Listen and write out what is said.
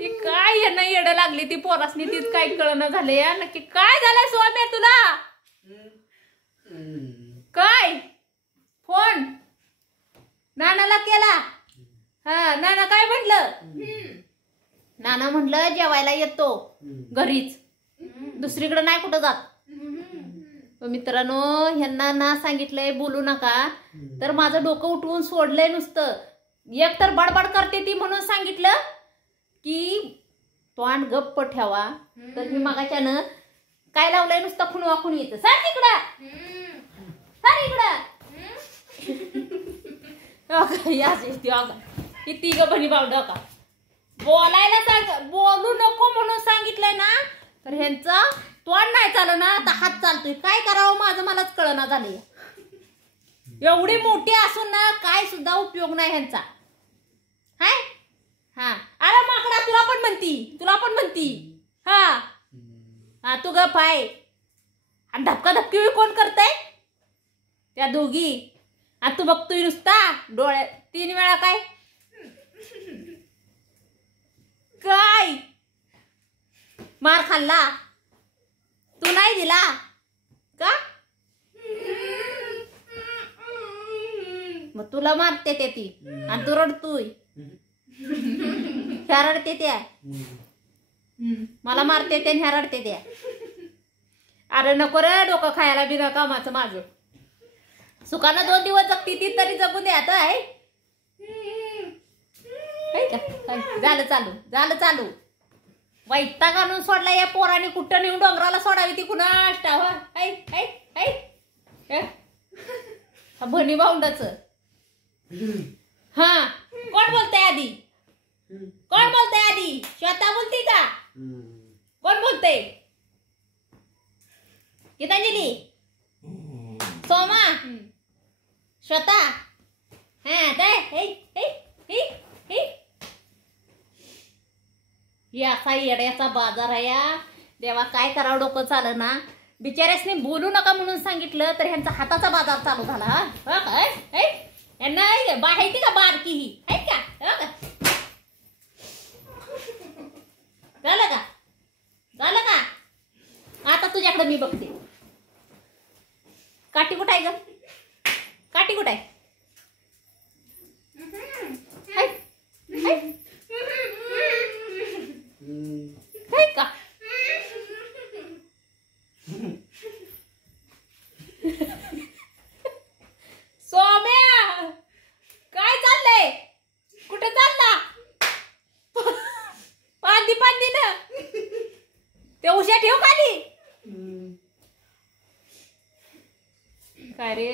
काय यांना येड लागली ती पोरासनी तीच काय कळना झाले या नक्की काय झालंय स्वाम्या तुला काय फोन नानाला केला हा नाना काय म्हटलं नाना म्हटलं जेवायला येतो घरीच दुसरीकडे नाही कुठं जात मित्रांनो ह्यांना ना सांगितलंय बोलू नका तर माझं डोकं उठवून सोडलंय नुसतं एक तर बडबड करते ती म्हणून सांगितलं की तोंड गप्प ठेवा तर मी मगाच्यानं काय लावलंय नुसतं खुणवा खुण येतं सर तिकडं सर इकडं किती ग बनी बावडा का बोलायला सांग बोलू नको म्हणून सांगितलंय ना तर ह्यांचा तोंड नाही चाललं ना आता हात चालतोय काय करावं माझं मलाच कळना झालंय एवढी मोठी असून ना काय सुद्धा उपयोग नाही ह्यांचा हाय हा अरे माकडा तुला पण म्हणती हा हा तू गप आहे आणि धक्का धक्की कोण करतय त्या दोघी आणि तू बघतोय नुसता डोळ्यात 3 वेळा काय काय मार खाल्ला तू नाही दिला का मग तुला मारते ते ती आणि तू रडतोय ह्या रडते त्या मला मारते ते ह्या रडते त्या अरे नको रे डोकं खायला बिना कामाचं माझं सुखानं 2 दिवस जगती ती तरी जगू दे आता आहे झालं चालू वैताग आणून सोडला या पोराने कुठं नेऊन डोंगराला सोडावी ती कुणास ठाव भणी भाऊंडाच हा कोण बोलतंय आधी श्वेता बोलते का कोण बोलतंय गीतांजली सोमा श्वेता हा असा येड्याचा बाजार आहे या देवा काय करावं डोकं चालं ना बिचाऱ्यासनी बोलू नका म्हणून सांगितलं तर ह्यांचा हाताचा बाजार चालू झाला हा काय यांना माहिती का बारकी ही आहे का झालं का आता तुझ्याकडे मी बघते काठी कुठं आहे ग काठी कुठं आहे का सोम्या काय चाललंय कुठे चालला पांदी ना ते उश्या ठेव खाली काय रे